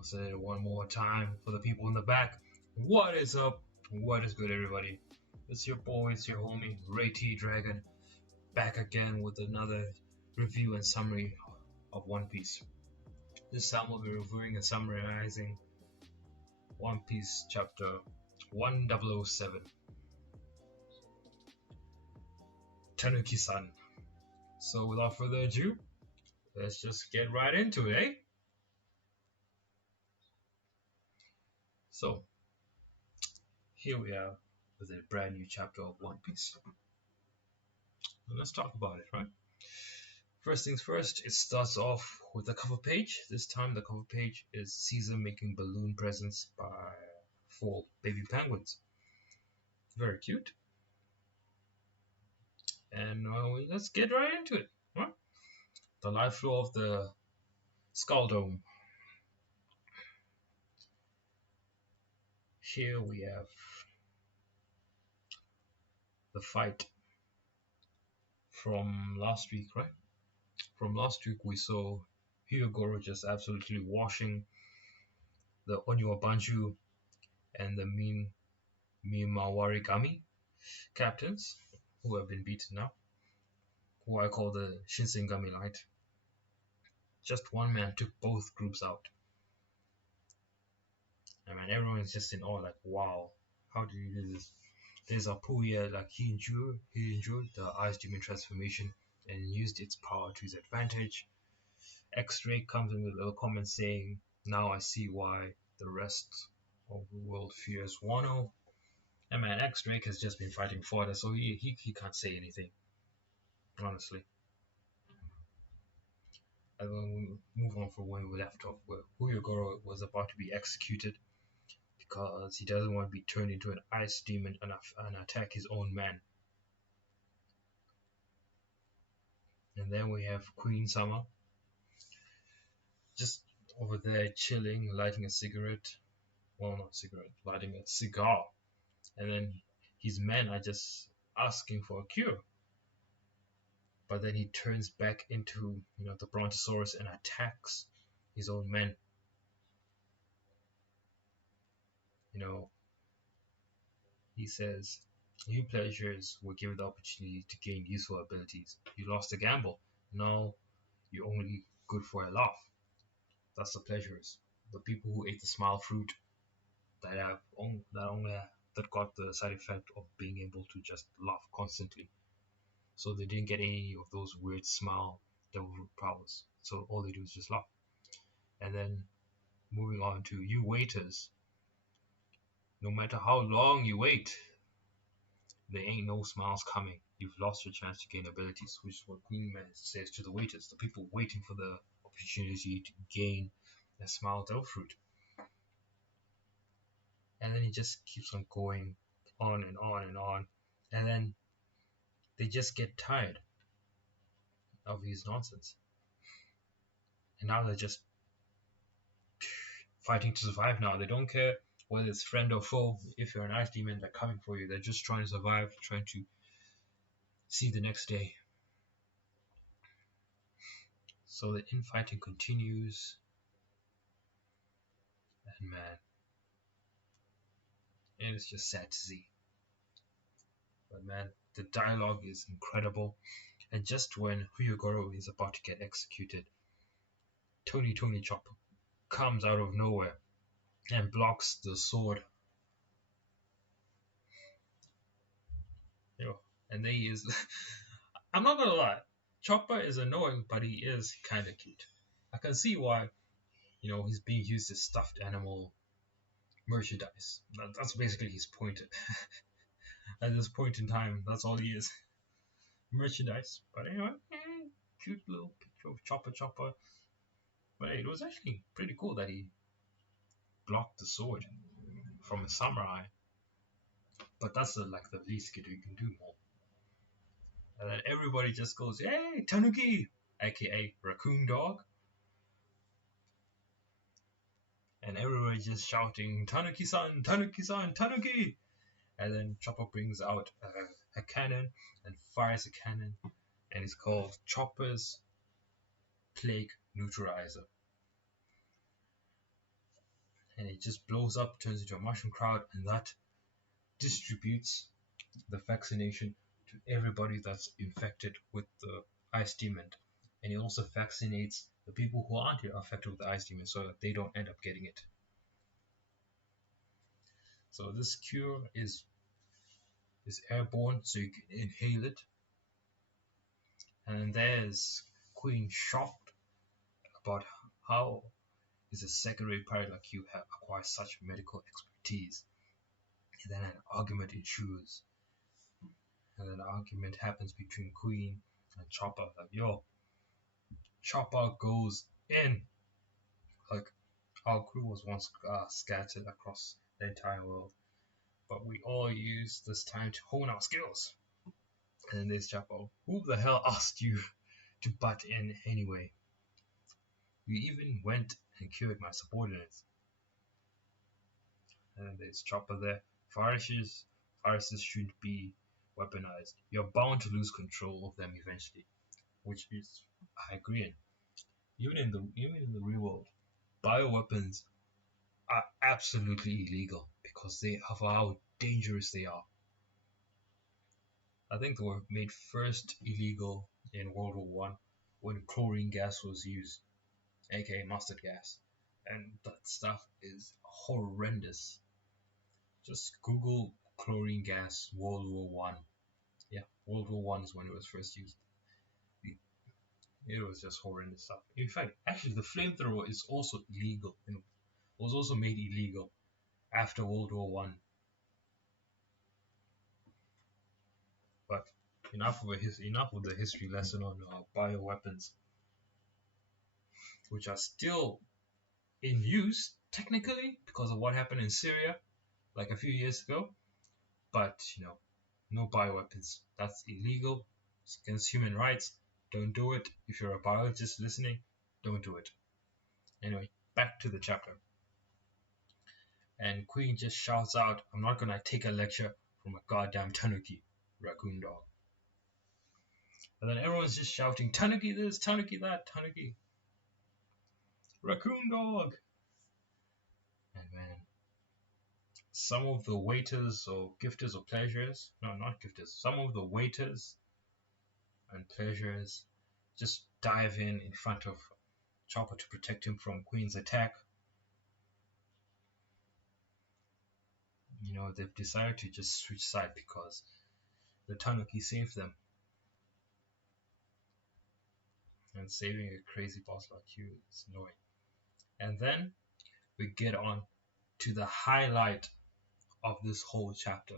I'll say it one more time for the people in the back. What is up? What is good, everybody? It's your boy, it's your homie, Ray T Dragon, back again with another review and summary of One Piece. This time we'll be reviewing and summarizing One Piece chapter 1007, Tanuki-san. So without further ado, let's just get right into it, eh? So, here we are with a brand new chapter of One Piece. And let's talk about it, right? First things first, it starts off with the cover page. This time the cover page is Caesar making balloon presents for baby penguins. Very cute. And let's get right into it. Right? The live floor of the Skull Dome. Here we have the fight from last week, right? From last week we saw Hyogoro just absolutely washing the Onyo Banju and the Mimawarigami captains who have been beaten now, who I call the Shinsengami Light. Just one man took both groups out. I mean, everyone's just in awe, like, wow, how did you do this? There's a Puya, like, he endured the Ice Demon transformation and used its power to his advantage. X-Ray comes in with a little comment saying, now I see why the rest of the world fears Wano. And man, X-Drake has just been fighting fodder, so he can't say anything, honestly. And then we move on from where we left off, where Huyogoro was about to be executed because he doesn't want to be turned into an ice demon and attack his own men. And then we have Queen Summer just over there chilling, lighting a cigarette. Well, not cigarette, lighting a cigar. And then his men are just asking for a cure. But then he turns back into, the Brontosaurus and attacks his own men. He says, new pleasures were given the opportunity to gain useful abilities. You lost a gamble. Now you're only good for a laugh. That's the pleasures. The people who ate the smile fruit that got the side effect of being able to just laugh constantly. So they didn't get any of those weird smile devil powers. So all they do is just laugh. And then moving on to you waiters. No matter how long you wait, there ain't no smiles coming. You've lost your chance to gain abilities, which is what Queen Man says to the waiters, the people waiting for the opportunity to gain a smile devil fruit. And then he just keeps on going on and on and on. And then they just get tired of his nonsense. And now they're just fighting to survive now. They don't care whether it's friend or foe. If you're an ice demon, they're coming for you. They're just trying to survive, trying to see the next day. So the infighting continues. And man, it is just sad to see. But man, the dialogue is incredible. And just when Hyogoro is about to get executed, Tony Chopper comes out of nowhere and blocks the sword. And he is I'm not gonna lie, Chopper is annoying, but he is kinda cute. I can see why, he's being used as stuffed animal merchandise. That's basically his point. At this point in time, that's all he is. Merchandise. But anyway, cute little picture of Chopper. But it was actually pretty cool that he blocked the sword from a samurai. But that's the least you can do more. And then everybody just goes, "Hey, Tanuki!" aka Raccoon Dog. And everybody just shouting, "Tanuki-san! Tanuki-san! Tanuki!" And then Chopper brings out a cannon and fires a cannon. And it's called Chopper's Plague Neutralizer. it just blows up, turns into a mushroom cloud, and that distributes the vaccination to everybody that's infected with the ice demon. And it also vaccinates the people who aren't affected with the ice demon so that they don't end up getting it. So this cure is airborne, so you can inhale it. And there's Queen shocked about how is a secondary pilot like you have acquired such medical expertise. And then an argument ensues. And then an argument happens between Queen and Chopper. Like, yo, Chopper goes in. Like, our crew was once scattered across the entire world, but we all use this time to hone our skills. And then there's Chopper. Who the hell asked you to butt in anyway? You even went and cured my subordinates. And then there's Chopper there. Viruses shouldn't be weaponized. You're bound to lose control of them eventually, which is I agree. In. Even in the real world, bioweapons are absolutely illegal because of how dangerous they are. I think they were made first illegal in World War One when chlorine gas was used, aka mustard gas, and that stuff is horrendous. Just Google chlorine gas World War One. Yeah, World War One is when it was first used. It was just horrendous stuff. In fact, actually, the flamethrower is also illegal. It was also made illegal after World War One. But enough of the history lesson on bioweapons, which are still in use technically because of what happened in Syria, like a few years ago. But no bioweapons. That's illegal. It's against human rights. Don't do it. If you're a biologist listening, don't do it. Anyway, back to the chapter. And Queen just shouts out, I'm not gonna take a lecture from a goddamn Tanuki, raccoon dog. And then everyone's just shouting, Tanuki this, Tanuki that, Tanuki. Raccoon dog! And man, some of the waiters or gifters or pleasures, no, not gifters, some of the waiters and pleasures just dive in front of Chopper to protect him from Queen's attack. They've decided to just switch side because the Tanuki saved them. And saving a crazy boss like you is annoying. And then we get on to the highlight of this whole chapter.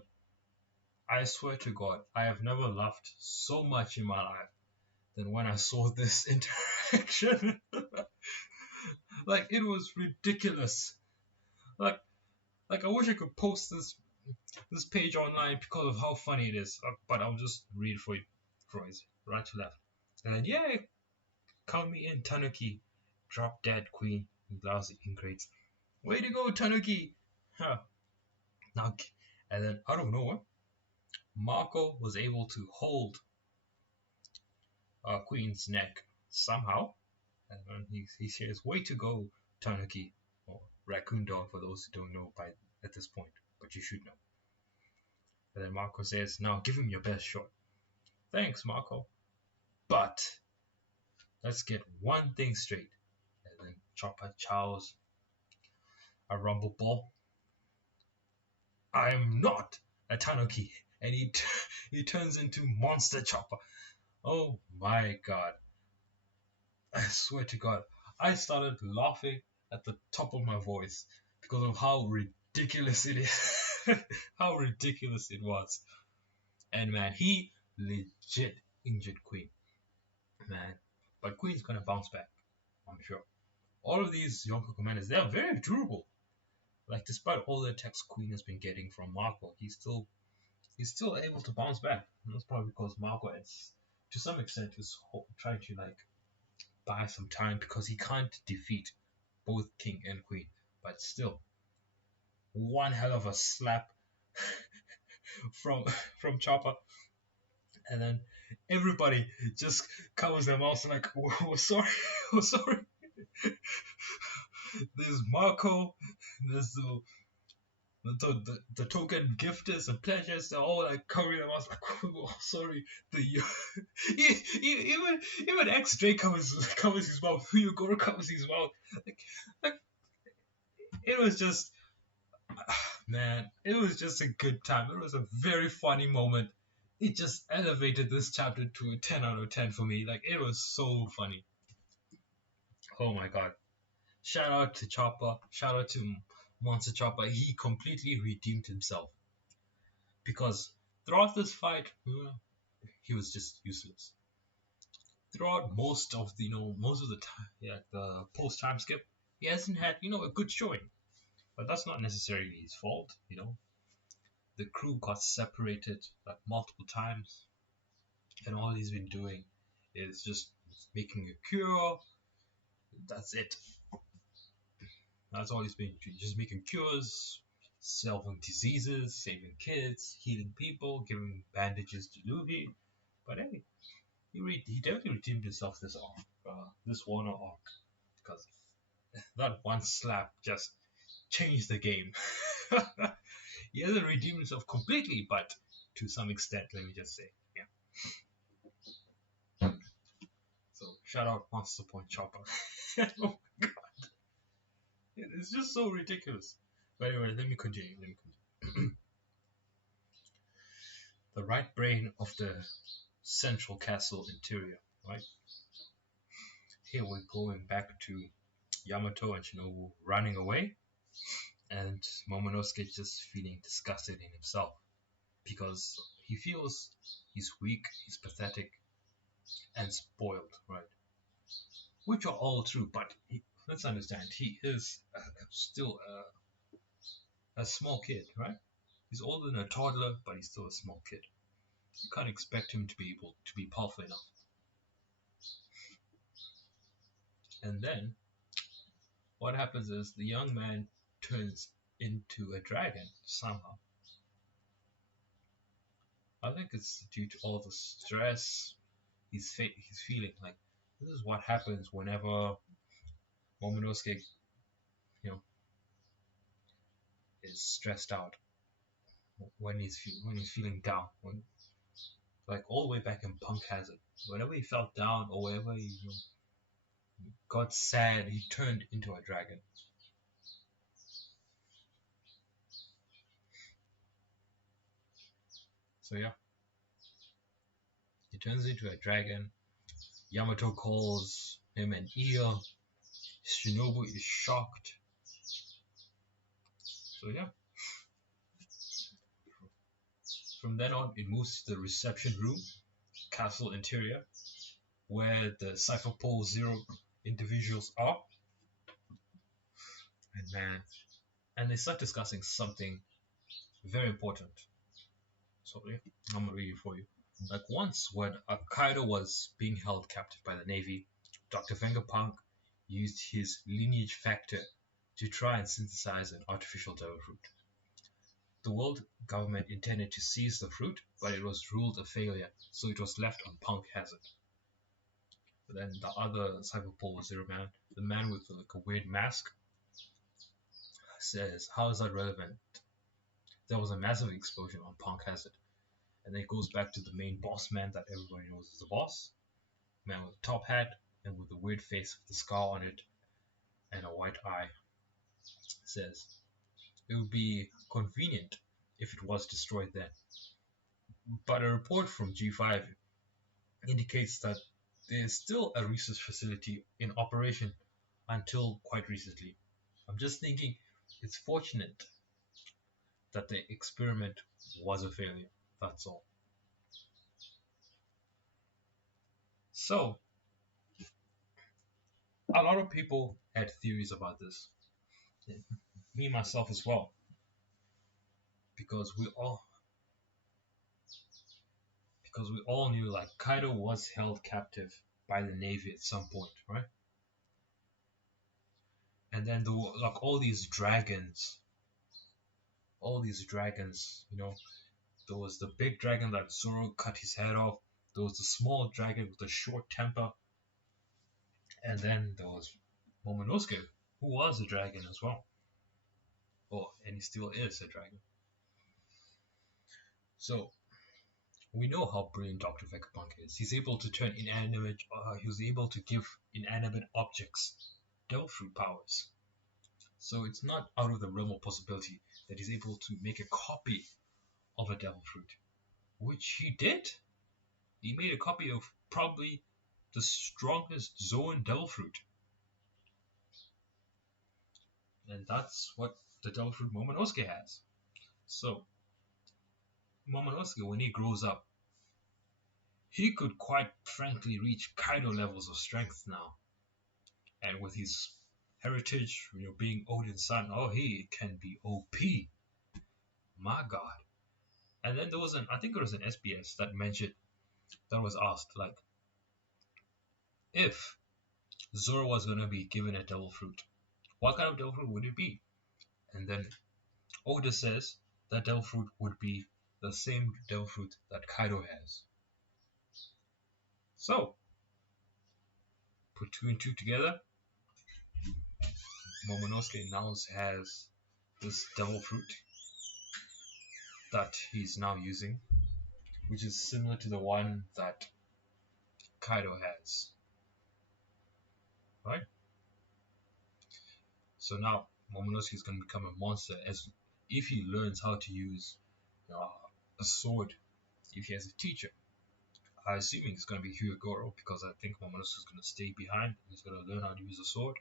I swear to God, I have never laughed so much in my life than when I saw this interaction. Like, it was ridiculous. Like I wish I could post this page online because of how funny it is. But I'll just read for you. Freud's right to left. And then, yeah, count me in, Tanuki. Drop dead, Queen. Lousy ingrates. Way to go, Tanuki! Huh. Now, and then, out of nowhere, Marco was able to hold Queen's neck somehow. And then he says, way to go, Tanuki. Or raccoon dog for those who don't know at this point. But you should know. And then Marco says, now give him your best shot. Thanks, Marco. But let's get one thing straight. And then Chopper chows a rumble ball. I'm not a Tanuki. And he turns into Monster Chopper. Oh my god. I swear to God. I started laughing at the top of my voice because of how ridiculous it is. How ridiculous it was. And man, he legit injured Queen. Man. But Queen's gonna bounce back, I'm sure. All of these Yonko commanders, they are very durable. Like, despite all the attacks Queen has been getting from Marco, he's still able to bounce back. And that's probably because Marco is, to some extent, is trying to buy some time because he can't defeat both King and Queen. But still, one hell of a slap from Chopper, and then everybody just covers their mouths like, "Oh, sorry, oh, sorry." There's Marco, There's the token gifters and pledges, they're all like covering them. I was like, oh, sorry, the even X Dre covers his mouth. Yogoro covers his mouth. Like, like it was just man, it was just a good time. It was a very funny moment. It just elevated this chapter to a 10 out of 10 for me. Like it was so funny. Oh my god. Shout out to Chopper. Shout out to Monster Chopper. He completely redeemed himself because throughout this fight, he was just useless. Throughout most of the time, yeah, the post time skip, he hasn't had a good showing. But that's not necessarily his fault. The crew got separated like multiple times, and all he's been doing is just making a cure. That's it. That's all he's been doing, just making cures, solving diseases, saving kids, healing people, giving bandages to Luffy. But hey, he definitely redeemed himself this Warner arc, because that one slap just changed the game. He hasn't redeemed himself completely, but to some extent, let me just say. Yeah. So shout out Monster Point Chopper. Oh my god. It's just so ridiculous. But anyway, let me continue. The right brain of the central castle interior, right? Here we're going back to Yamato and Shinobu running away, and Momonosuke just feeling disgusted in himself because he feels he's weak, he's pathetic, and spoiled, right? Which are all true, but let's understand, he is still a small kid, right? He's older than a toddler, but he's still a small kid. You can't expect him to be able to be powerful enough. And then what happens is the young man turns into a dragon somehow. I think it's due to all the stress he's feeling. Like this is what happens whenever Momonosuke, you know, is stressed out. When he's feeling down. Like all the way back in Punk Hazard, whenever he felt down or whenever he got sad, he turned into a dragon. So yeah, he turns into a dragon. Yamato calls him an ear. Shinobu is shocked. So yeah. From then on, it moves to the reception room, castle interior, where the Cypher Pole Zero individuals are. And they start discussing something very important. So yeah, I'm gonna read it for you. Like once, when Kaido was being held captive by the Navy, Dr. Vegapunk used his lineage factor to try and synthesize an artificial devil fruit. The world government intended to seize the fruit, but it was ruled a failure, so it was left on Punk Hazard. But then the other Cyberpole Zero Man, the man with like a weird mask, says, "How is that relevant? There was a massive explosion on Punk Hazard." And then it goes back to the main boss man that everybody knows is the boss. Man with a top hat and with a weird face with a scar on it and a white eye. Says, "It would be convenient if it was destroyed then." But a report from G5 indicates that there is still a research facility in operation until quite recently. I'm just thinking it's fortunate that the experiment was a failure. That's all. So, a lot of people had theories about this. Me myself as well. Because we all knew like Kaido was held captive by the Navy at some point, right? And then there were like all these dragons, there was the big dragon that Zoro cut his head off. There was the small dragon with a short temper. And then there was Momonosuke, who was a dragon as well. and he still is a dragon. So we know how brilliant Dr. Vegapunk is. He's able to turn inanimate. He was able to give inanimate objects devil fruit powers. So it's not out of the realm of possibility that he's able to make a copy of a devil fruit, which he did. He made a copy of probably the strongest Zoan devil fruit, and that's what the devil fruit Momonosuke has. So Momonosuke, when he grows up, he could quite frankly reach Kaido levels of strength now, and with his heritage, being Odin's son, oh, he can be OP. My God. And then there was I think there was an SBS that was asked, like, if Zoro was gonna be given a devil fruit, what kind of devil fruit would it be? And then Oda says that devil fruit would be the same devil fruit that Kaido has. So, put two and two together, Momonosuke now has this devil fruit that he's now using, which is similar to the one that Kaido has. Right? So now Momonosuke is going to become a monster as if he learns how to use a sword. If he has a teacher, I assuming it's going to be Hyogoro, because I think Momonosuke is going to stay behind and he's going to learn how to use a sword,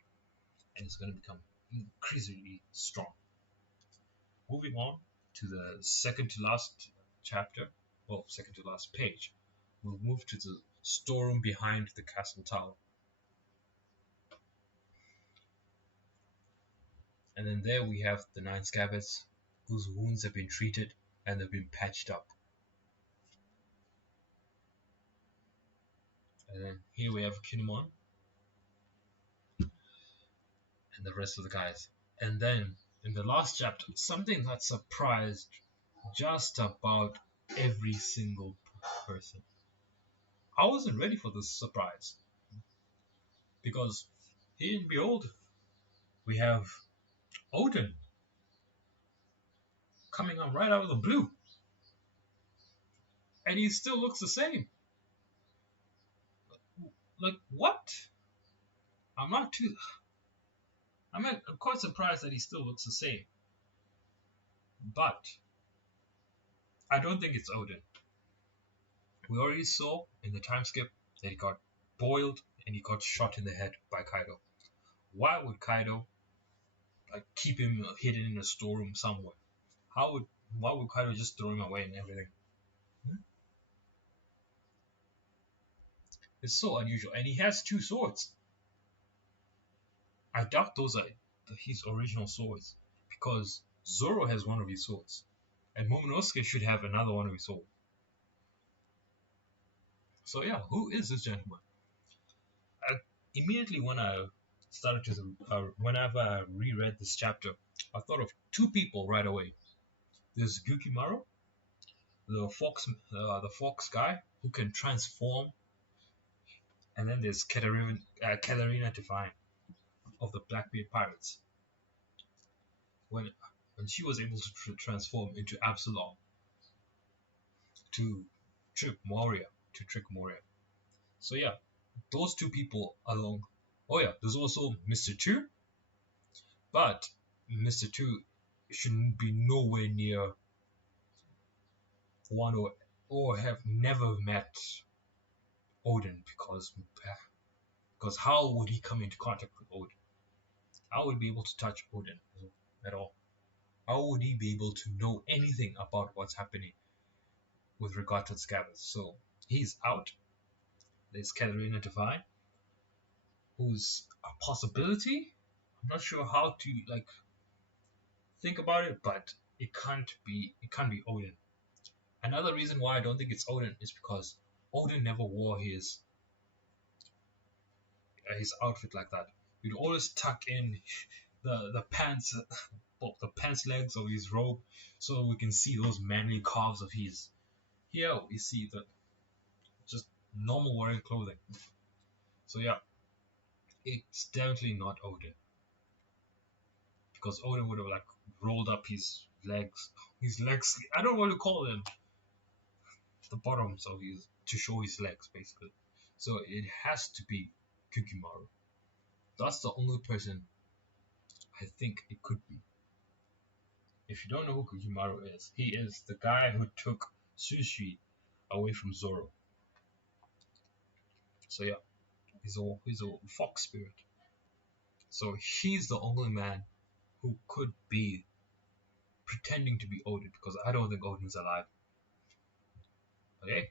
and he's going to become increasingly strong. Moving on to the second to last chapter, well, second to last page, we'll move to the storeroom behind the castle tower. And then there we have the 9 scabbards whose wounds have been treated and have been patched up. And then here we have Kinemon and the rest of the guys. And then in the last chapter, something that surprised just about every single person. I wasn't ready for this surprise, because here and behold, we have Odin coming on right out of the blue, and he still looks the same. Like, what? I'm quite surprised that he still looks the same. But I don't think it's Odin. We already saw in the time skip that he got boiled and he got shot in the head by Kaido. Why would Kaido keep him hidden in a storeroom somewhere? Why would Kaido just throw him away and everything? It's so unusual. And he has 2 swords. I doubt those are his original swords, because Zoro has one of his swords, and Momonosuke should have another one of his swords. So yeah, who is this gentleman? Immediately when I started whenever I reread this chapter, I thought of 2 people right away. There's Gukimaru, the fox guy who can transform, and then there's Katarina Divine of the Blackbeard Pirates. When she was able to transform into Absalom to trick Moria. So yeah, those 2 people along. Oh yeah, there's also Mr. 2, but Mr. 2 shouldn't be nowhere near one or have never met Odin, because how would he come into contact with Odin? How would he be able to touch Odin at all? How would he be able to know anything about what's happening with regard to the scabbards? So he's out. There's Katarina Divine, who's a possibility. I'm not sure how to think about it, but it can't be Odin. Another reason why I don't think it's Odin is because Odin never wore his outfit like that. He'd always tuck in the pants, the pants legs of his robe, so we can see those manly calves of his. Here we see the just normal wearing clothing. So yeah, it's definitely not Odin, because Odin would have like rolled up his legs. I don't want to call them the bottoms of his to show his legs basically. So it has to be Kukimaru. That's the only person I think it could be. If you don't know who Kukimaru is, he is the guy who took Sushi away from Zoro. So yeah, he's a fox spirit. So he's the only man who could be pretending to be Odin, because I don't think Odin's alive. Okay?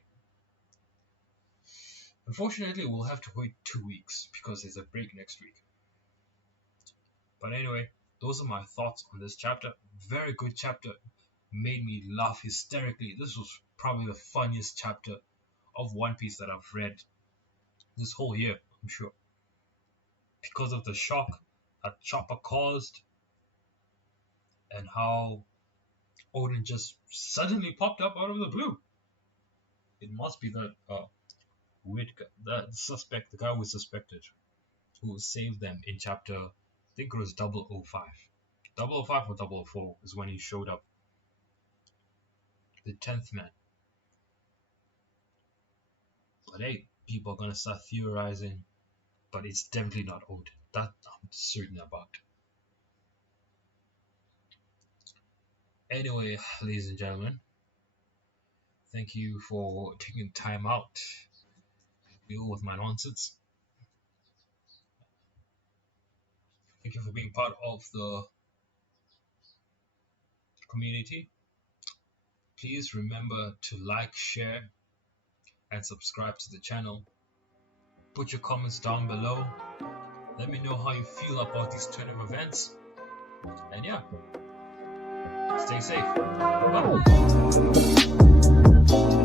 Unfortunately, we'll have to wait 2 weeks because there's a break next week. But anyway, those are my thoughts on this chapter. Very good chapter. Made me laugh hysterically. This was probably the funniest chapter of One Piece that I've read this whole year, I'm sure. Because of the shock that Chopper caused and how Odin just suddenly popped up out of the blue. It must be that weird guy, the suspect, the guy who suspected, who saved them in chapter, I think it was 005. 005 or 004 is when he showed up. The 10th man. But hey, people are gonna start theorizing, but it's definitely not Odin. That I'm certain about. Anyway, ladies and gentlemen, thank you for taking time out to deal with my nonsense. Thank you for being part of the community. Please remember to like, share, and subscribe to the channel. Put your comments down below. Let me know how you feel about these turn of events. And yeah, stay safe. Bye.